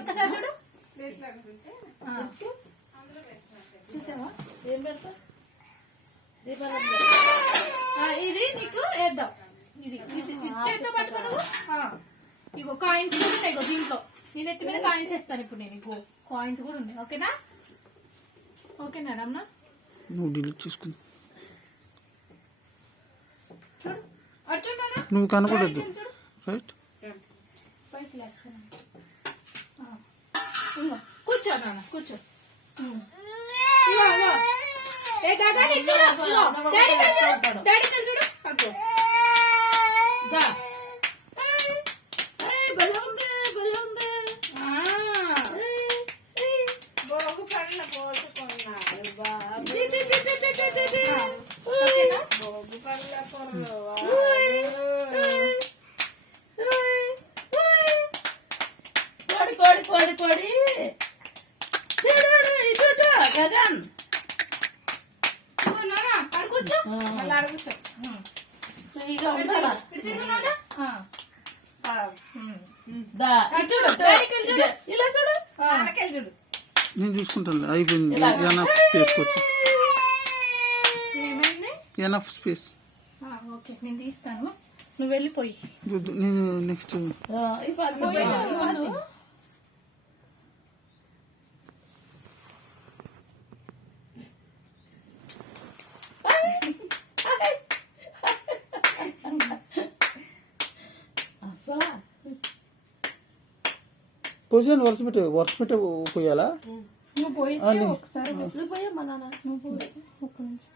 ఒక్కసారి చూడు. చూసావా ఏం పెడతా? ఇది నీకు వేద్దాం. ఇది చేత్తో పట్టుకో. ఇగో కాయిన్స్ కూడా ఉన్నాయి. ఇగో దీంట్లో నేను ఎత్తి మీద కాయిన్స్ వేస్తాను ఇప్పుడు. నేను ఇగో కాయిన్స్ కూడా ఉన్నాయి. ఓకేనా? ఓకేనా రమ్నా? నువ్వు డిలీట్ చేసుకుని చూడు అర్జున్ నువ్వు కనపడద్దు. రైట్ కూర్చో నాన్న కూర్చో. కోడి గగన్ ఇలా చూడు చూడు. నేను చూసుకుంటాను. అయిపోయింది. ఎనఫ్ స్పేస్ వచ్చి ఎనఫ్ స్పేస్. ఓకే నేను తీస్తాను. నువ్వు వెళ్ళిపోయి నేను నెక్స్ట్ పొజిషన్ వరుస పెట్టే పోయాలా? నువ్వు పోయి ఒకసారి పోయా మా నాన్న. నువ్వు పోయి ఒక్క నిమిషం.